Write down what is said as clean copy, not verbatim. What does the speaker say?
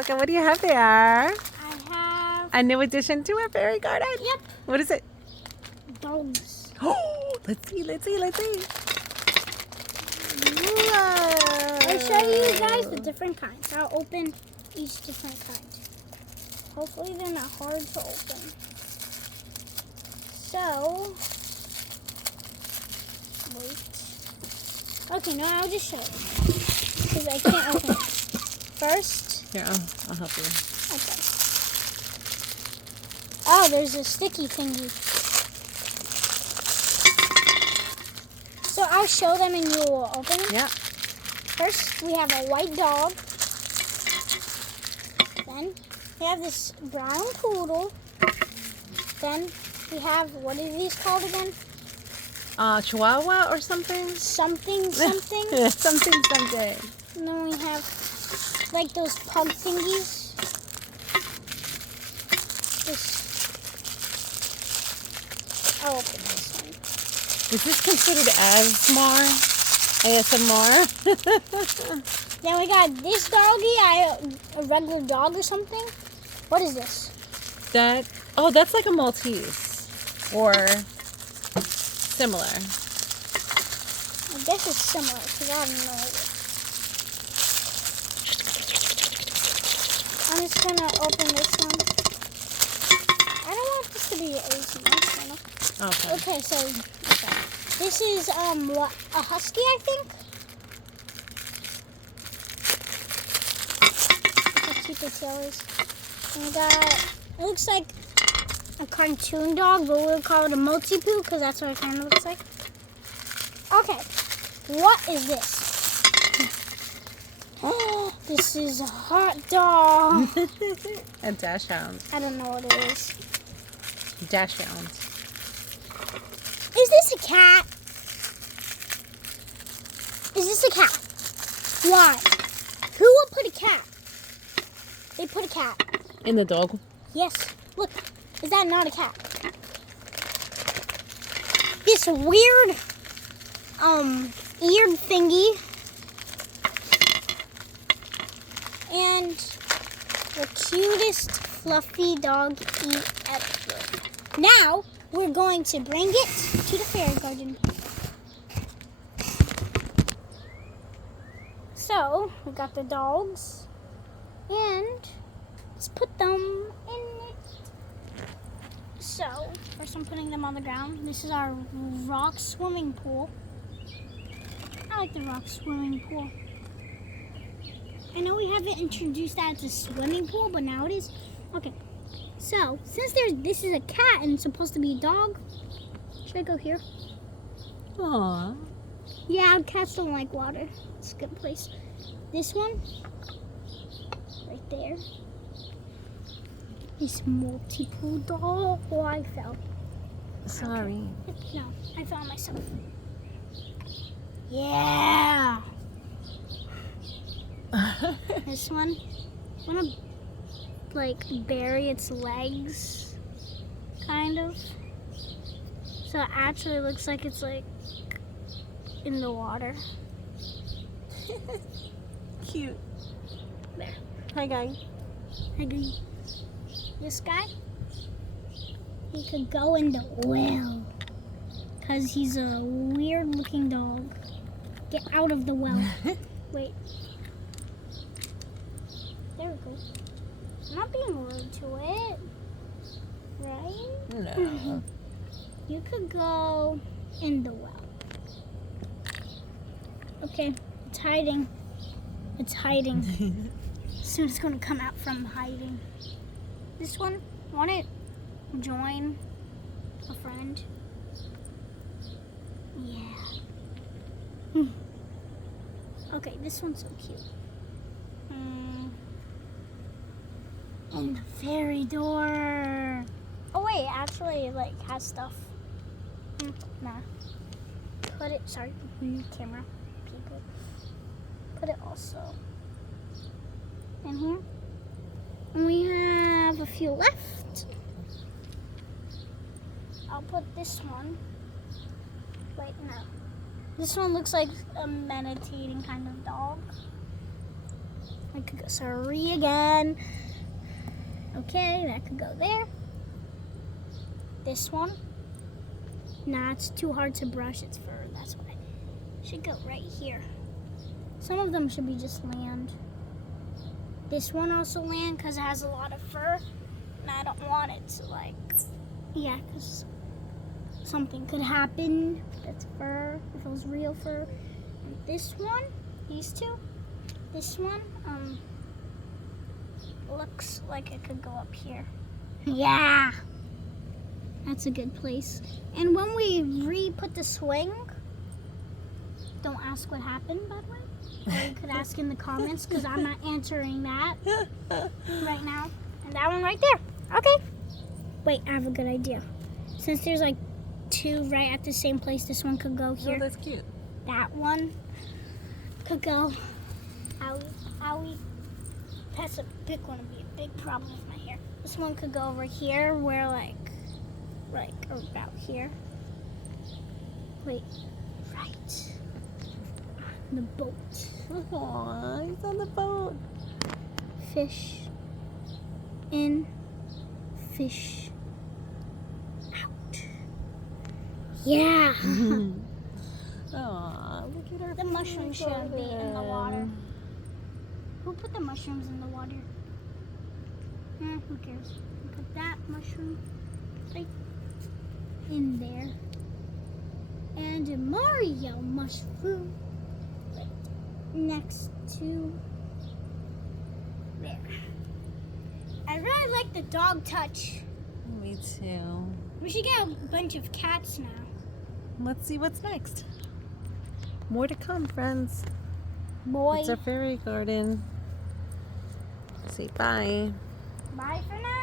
Look at what do you have there? I have A new addition to our fairy garden. Yep. What is it? dogs. Oh, let's see. Whoa. I'll show you guys the different kinds. I'll open each different kind. Hopefully they're not hard to open. So, wait. Okay, no, I'll just show you. Because I can't open it. First. Here, I'll help you. Okay. Oh, there's a sticky thingy. So I'll show them and you will open it. Yeah. First, we have a white dog. Then we have this brown poodle. Then we have, what are these called again? Chihuahua or something? Something. something. And then we have like those pug thingies. I'll open this one. Is this considered ASMR? Then we got this doggy, a regular dog or something. What is this? That's like a Maltese or similar. I guess it's similar because I don't know. I'm just gonna open this one. I don't want this to be ASMR channel. Okay, so this is a husky, I think. Look how cute the tail is. And we got, it looks like a cartoon dog, but we'll call it a multi-poo because that's what it kind of looks like. Okay, what is this? Oh, this is a hot dog. A dash hound. I don't know what it is. Dash hound. Is this a cat? Is this a cat? Why? Who would put a cat? They put a cat. In the dog? Yes. Look. Is that not a cat? This weird, eared thingy. And the cutest fluffy dog ever. Now, we're going to bring it to the fairy garden. So, we got the dogs, and let's put them in it. So, first I'm putting them on the ground. This is our rock swimming pool. I like the rock swimming pool. I know we haven't introduced that as a swimming pool, but now it is. Okay, so since this is a cat and it's supposed to be a dog, should I go here? Aww. Yeah, cats don't like water. It's a good place. This one, right there. This multi-pool dog. Oh, I fell. Sorry. Okay. No, I fell myself. Yeah. This one, I want to like bury its legs, kind of. So it actually looks like it's like in the water. Cute. There. Hi, guy. Hi, guy. This guy, he could go in the well because he's a weird looking dog. Get out of the well. Wait. There we go. I'm not being rude to it, right? No. You could go in the well. Okay, it's hiding. It's hiding. Soon it's going to come out from hiding. This one, want to join a friend? Yeah. Okay, this one's so cute. And the fairy door. Oh wait, actually it like has stuff. Nah. Put it, sorry, camera people. Put it also in here. And we have a few left. I'll put this one. Wait, no. This one looks like a meditating kind of dog. I could go, sorry again. Okay, that could go there. This one. Nah, it's too hard to brush its fur. That's why. Should go right here. Some of them should be just land. This one also land because it has a lot of fur. And I don't want it to like, yeah, because something could happen. That's fur, if it was real fur. And this one, these two, this one, looks like it could go up here. Yeah, that's a good place. And when we re-put the swing, don't ask what happened, by the way. Or you could ask in the comments because I'm not answering that right now. And that one right there. Okay. Wait, I have a good idea. Since there's like two right at the same place, this one could go here. Oh, that's cute. That one could go. Owie, owie. That's a big one. Would be a big problem with my hair. This one could go over here, where like about here. Wait, right on the boat. Aww, he's on the boat. Fish in, fish out. Yeah. Aww, look at our The mushrooms shouldn't be in the water. Who put the mushrooms in the water? Who cares? Put that mushroom right in there. And a Mario mushroom right next to there. I really like the dog touch. Me too. We should get a bunch of cats now. Let's see what's next. More to come, friends. Boy. It's a fairy garden. Say bye. Bye for now.